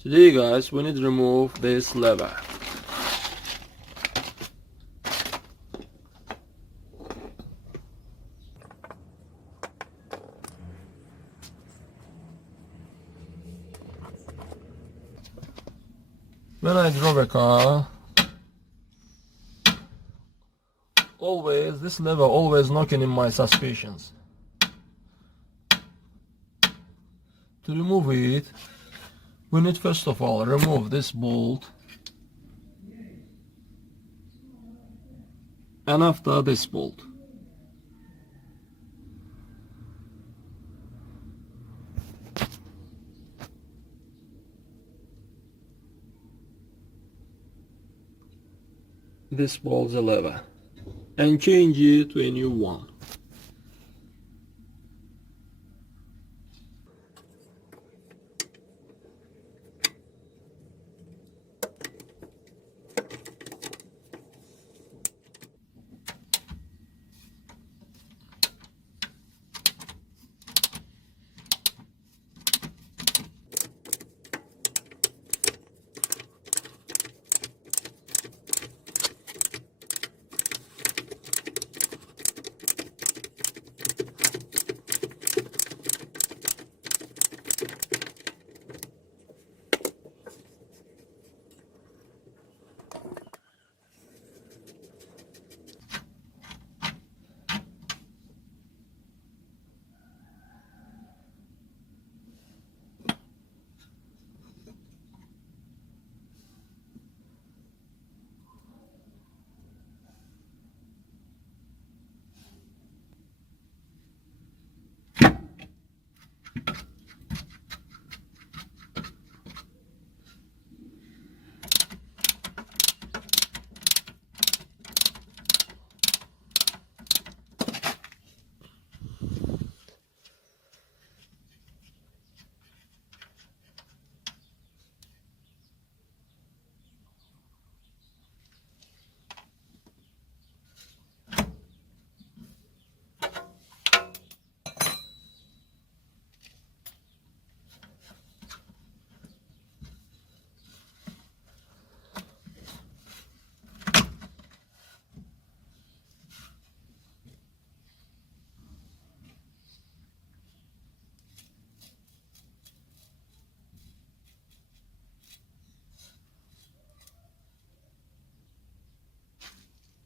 Today guys, we need to remove this lever. When I drove a car, always this lever always knocking in my suspicions. To remove it, we need first of all remove this bolt, and after this bolt. This bolt's a lever, and change it to a new one.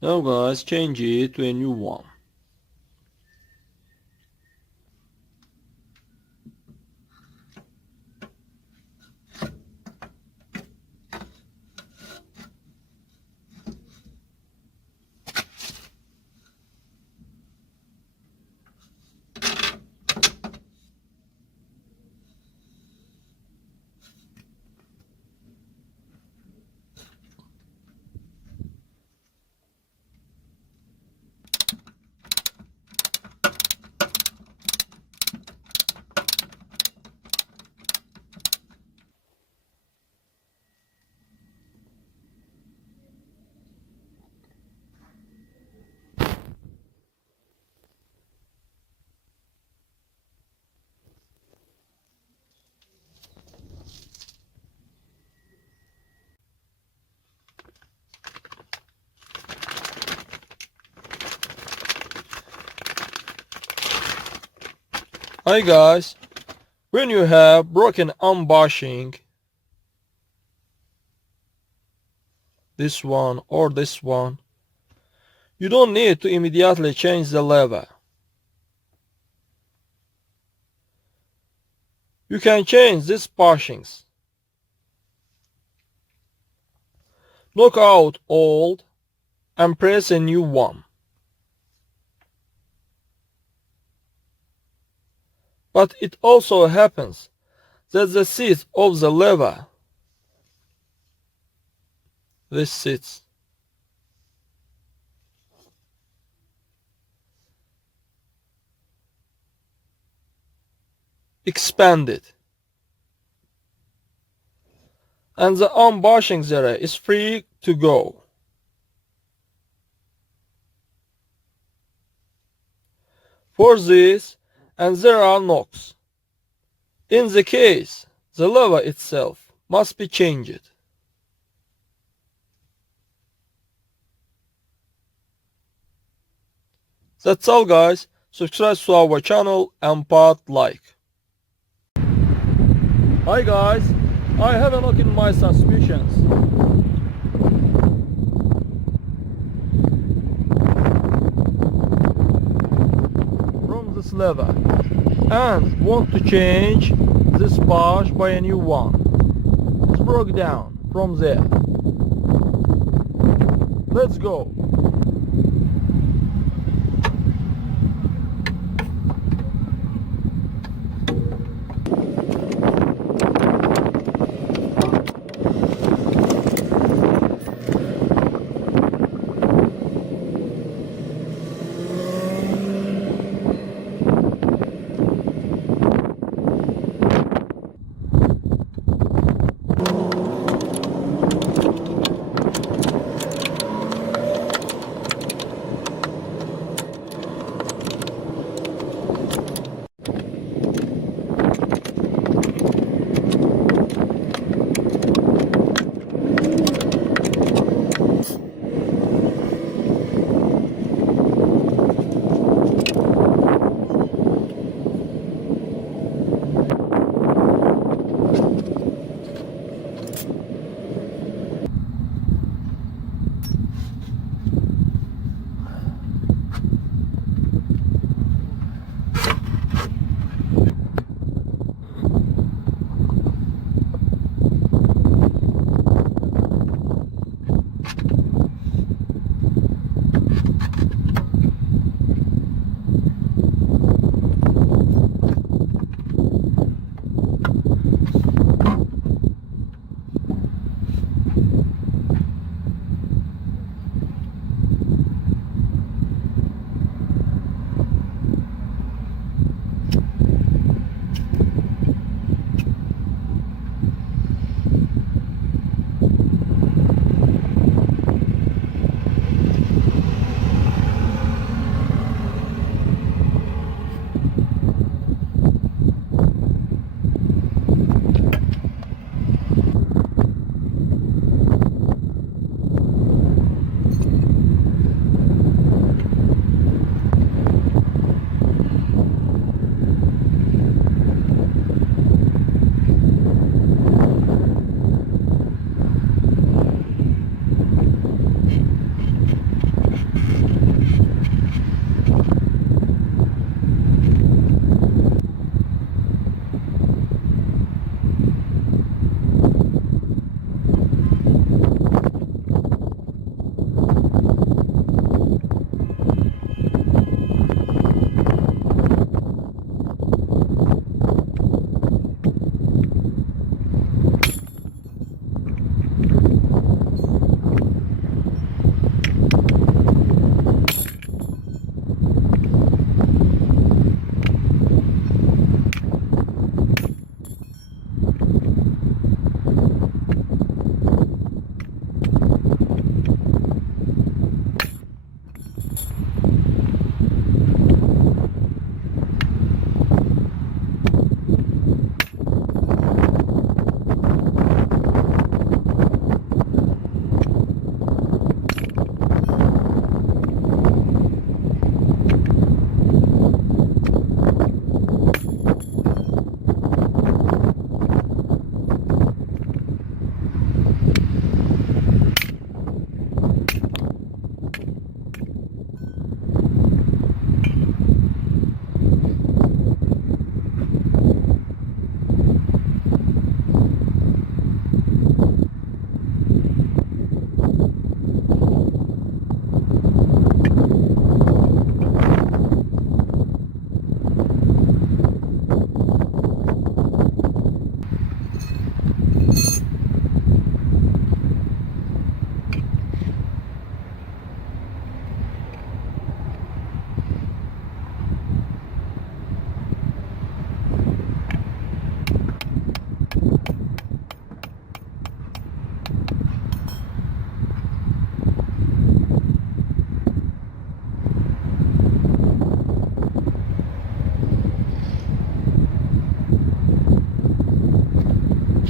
Now guys, change it to a new one. Hi guys, when you have broken arm bushing, this one or this one, you don't need to immediately change the lever. You can change these bushings. Knock out old and press a new one. But it also happens that the seat of the lever, this seat, expanded, and the arm bushing area is free to go. For this, and there are knocks. In the case, the lever itself must be changed. That's all guys. Subscribe to our channel and put like. Hi guys, I have a look in my suspicions. From this level and want to change this part by a new one. It's broke down from there. Let's go.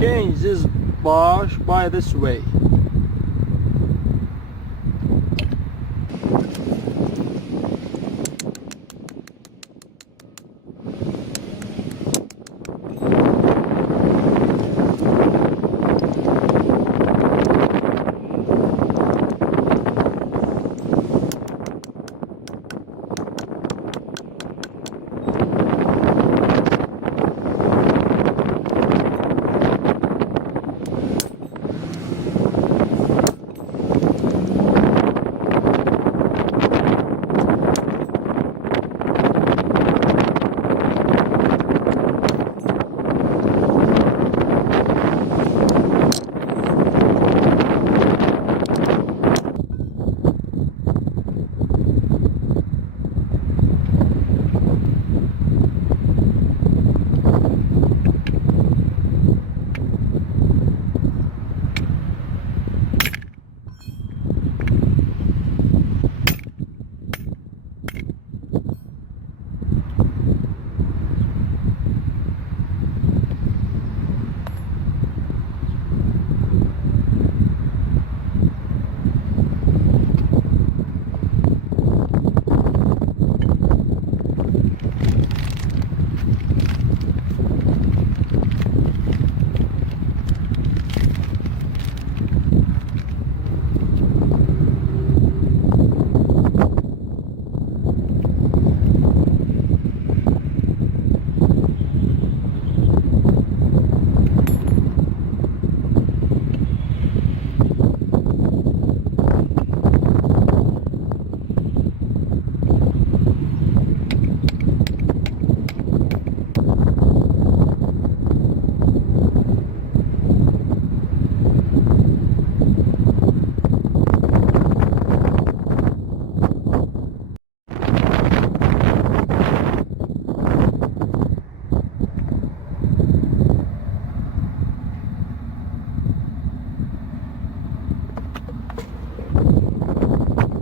change this sparge by this way.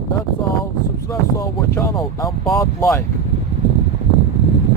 That's all. Subscribe to our channel and part like.